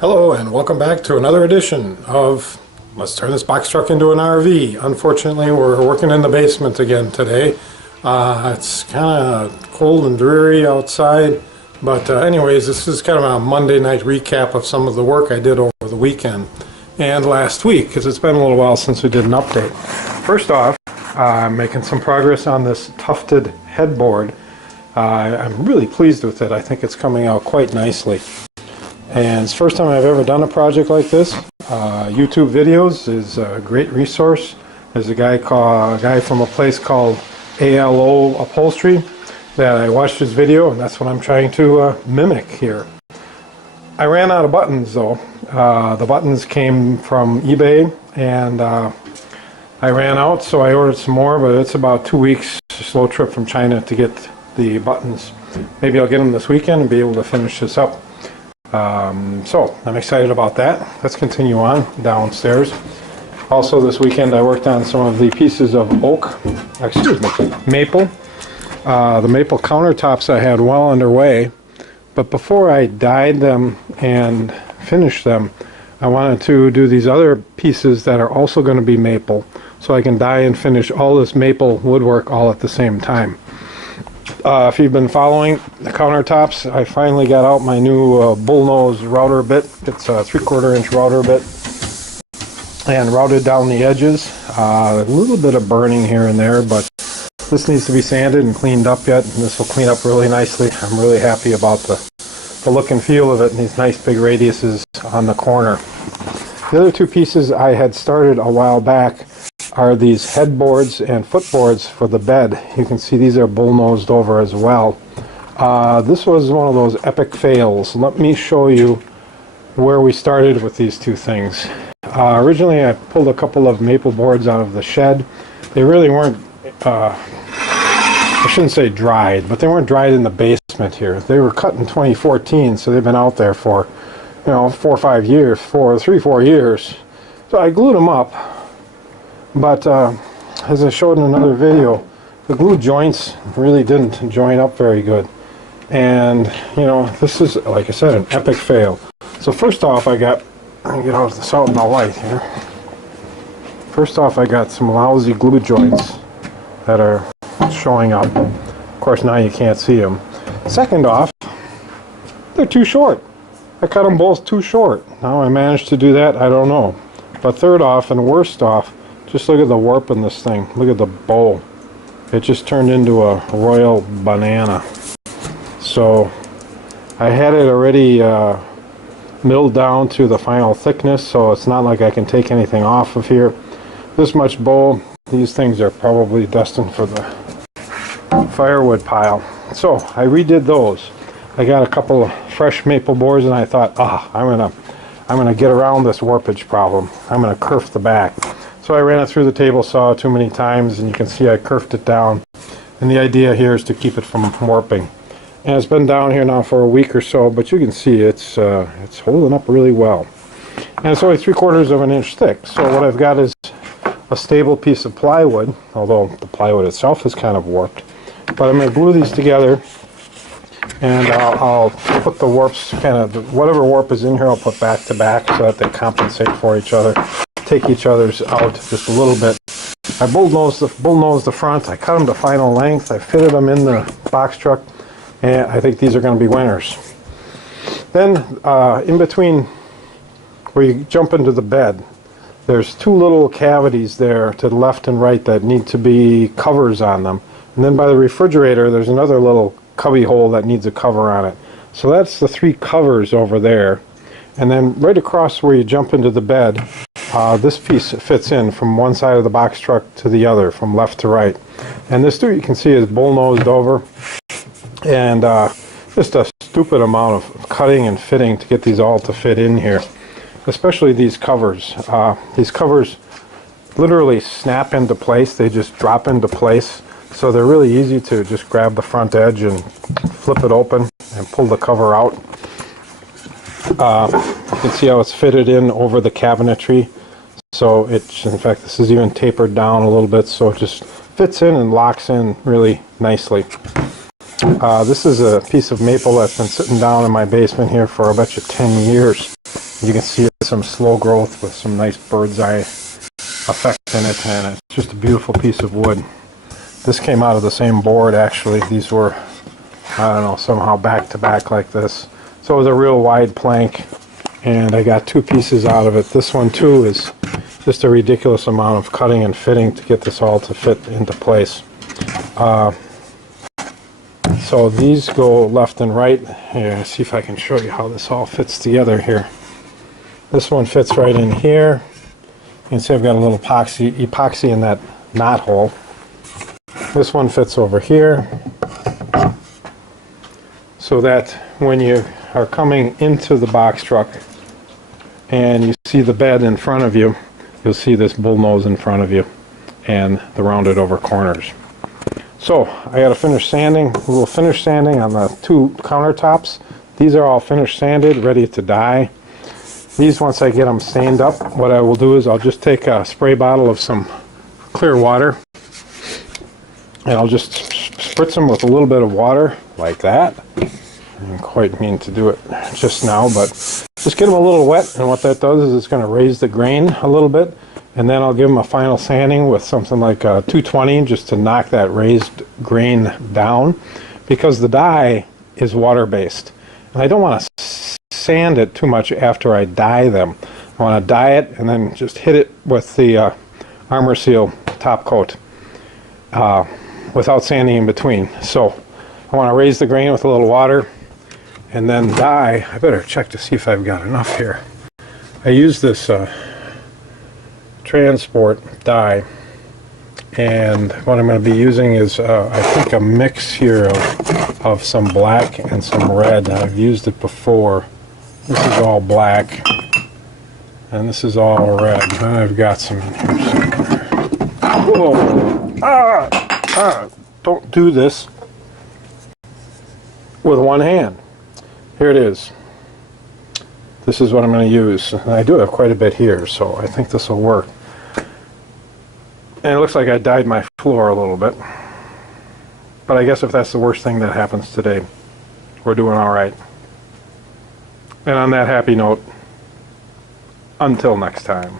Hello and welcome back to another edition of Let's Turn This Box Truck into an RV. Unfortunately, we're working in the basement again today. It's kind of cold and dreary outside, but anyways, this is kind of a Monday night recap of some of the work I did over the weekend and last week, because it's been a little while since we did an update. First off, I'm making some progress on this tufted headboard. I'm really pleased with it. I think it's coming out quite nicely. And it's the first time I've ever done a project like this. YouTube videos is a great resource. There's a guy from a place called ALO Upholstery that I watched his video, and that's what I'm trying to mimic here. I ran out of buttons though. The buttons came from eBay, and I ran out, so I ordered some more, but it's about 2 weeks slow trip from China to get the buttons. Maybe I'll get them this weekend and be able to finish this up. So I'm excited about that. Let's continue on downstairs. Also this weekend I worked on some of the pieces of maple. The maple countertops I had well underway, but before I dyed them and finished them, I wanted to do these other pieces that are also going to be maple, so I can dye and finish all this maple woodwork all at the same time. If you've been following the countertops, I finally got out my new bullnose router bit. It's a 3/4 inch router bit, and routed down the edges. A little bit of burning here and there, but this needs to be sanded and cleaned up yet, and this will clean up really nicely. I'm really happy about the look and feel of it, and these nice big radiuses on the corner. The other two pieces I had started a while back are these headboards and footboards for the bed. You can see these are bullnosed over as well. This was one of those epic fails. Let me show you where we started with these two things. Originally I pulled a couple of maple boards out of the shed. They really weren't, I shouldn't say dried, but they weren't dried in the basement here. They were cut in 2014, so they've been out there for, 4 or 5 years, 4 years. So I glued them up. But as I showed in another video, the glue joints really didn't join up very good. And, this is, like I said, an epic fail. So first off, I get out this out in the light here. First off, I got some lousy glue joints that are showing up. Of course, now you can't see them. Second off, they're too short. I cut them both too short. How I managed to do that, I don't know. But third off, and worst off, just look at the warp in this thing. Look at the bow. It just turned into a royal banana. So I had it already milled down to the final thickness, so it's not like I can take anything off of here. This much bow, these things are probably destined for the firewood pile. So I redid those. I got a couple of fresh maple boards, and I thought, I'm gonna get around this warpage problem. I'm gonna kerf the back. So I ran it through the table saw too many times, and you can see I kerfed it down. And the idea here is to keep it from warping. And it's been down here now for a week or so, but you can see it's holding up really well. And it's only 3/4 inch thick. So what I've got is a stable piece of plywood, although the plywood itself is kind of warped. But I'm going to glue these together, and I'll put the warps, whatever warp is in here, I'll put back to back so that they compensate for each other. Take each other's out just a little bit. I bullnosed the front. I cut them to final length. I fitted them in the box truck, and I think these are going to be winners. Then in between where you jump into the bed, there's two little cavities there to the left and right that need to be covers on them. And then by the refrigerator, there's another little cubby hole that needs a cover on it. So that's the 3 covers over there. And then right across where you jump into the bed, this piece fits in from one side of the box truck to the other, from left to right. And this too, you can see, is bullnosed over. And just a stupid amount of cutting and fitting to get these all to fit in here. Especially these covers. These covers literally snap into place. They just drop into place. So they're really easy to just grab the front edge and flip it open and pull the cover out. You can see how it's fitted in over the cabinetry. So it's, in fact, this is even tapered down a little bit, so it just fits in and locks in really nicely. This is a piece of maple that's been sitting down in my basement here for, I bet you, 10 years. You can see some slow growth with some nice bird's eye effect in it, and it's just a beautiful piece of wood. This came out of the same board actually. These were, I don't know, somehow back to back like this. So it was a real wide plank, and I got 2 pieces out of it. This one too is just a ridiculous amount of cutting and fitting to get this all to fit into place. So these go left and right. Here, see if I can show you how this all fits together here. This one fits right in here. You can see I've got a little epoxy in that knot hole. This one fits over here, so that when you are coming into the box truck and you see the bed in front of you, you'll see this bull nose in front of you and the rounded over corners. So I got to finish sanding, a little finish sanding on the 2 countertops. These are all finished sanded, ready to dye. These, once I get them stained up, what I will do is I'll just take a spray bottle of some clear water, and I'll just spritz them with a little bit of water like that. I didn't quite mean to do it just now, but just get them a little wet, and what that does is it's going to raise the grain a little bit, and then I'll give them a final sanding with something like a 220 just to knock that raised grain down, because the dye is water-based, and I don't want to sand it too much after I dye them. I want to dye it and then just hit it with the Armor Seal top coat without sanding in between. So I want to raise the grain with a little water and then dye. I better check to see if I've got enough here. I use this transport dye, and what I'm going to be using is I think a mix here of some black and some red. I've used it before. This is all black and this is all red, and I've got some in here somewhere. Whoa! Don't do this with one hand. Here it is. This is what I'm going to use. And I do have quite a bit here, so I think this will work. And it looks like I dyed my floor a little bit. But I guess if that's the worst thing that happens today, we're doing all right. And on that happy note, until next time.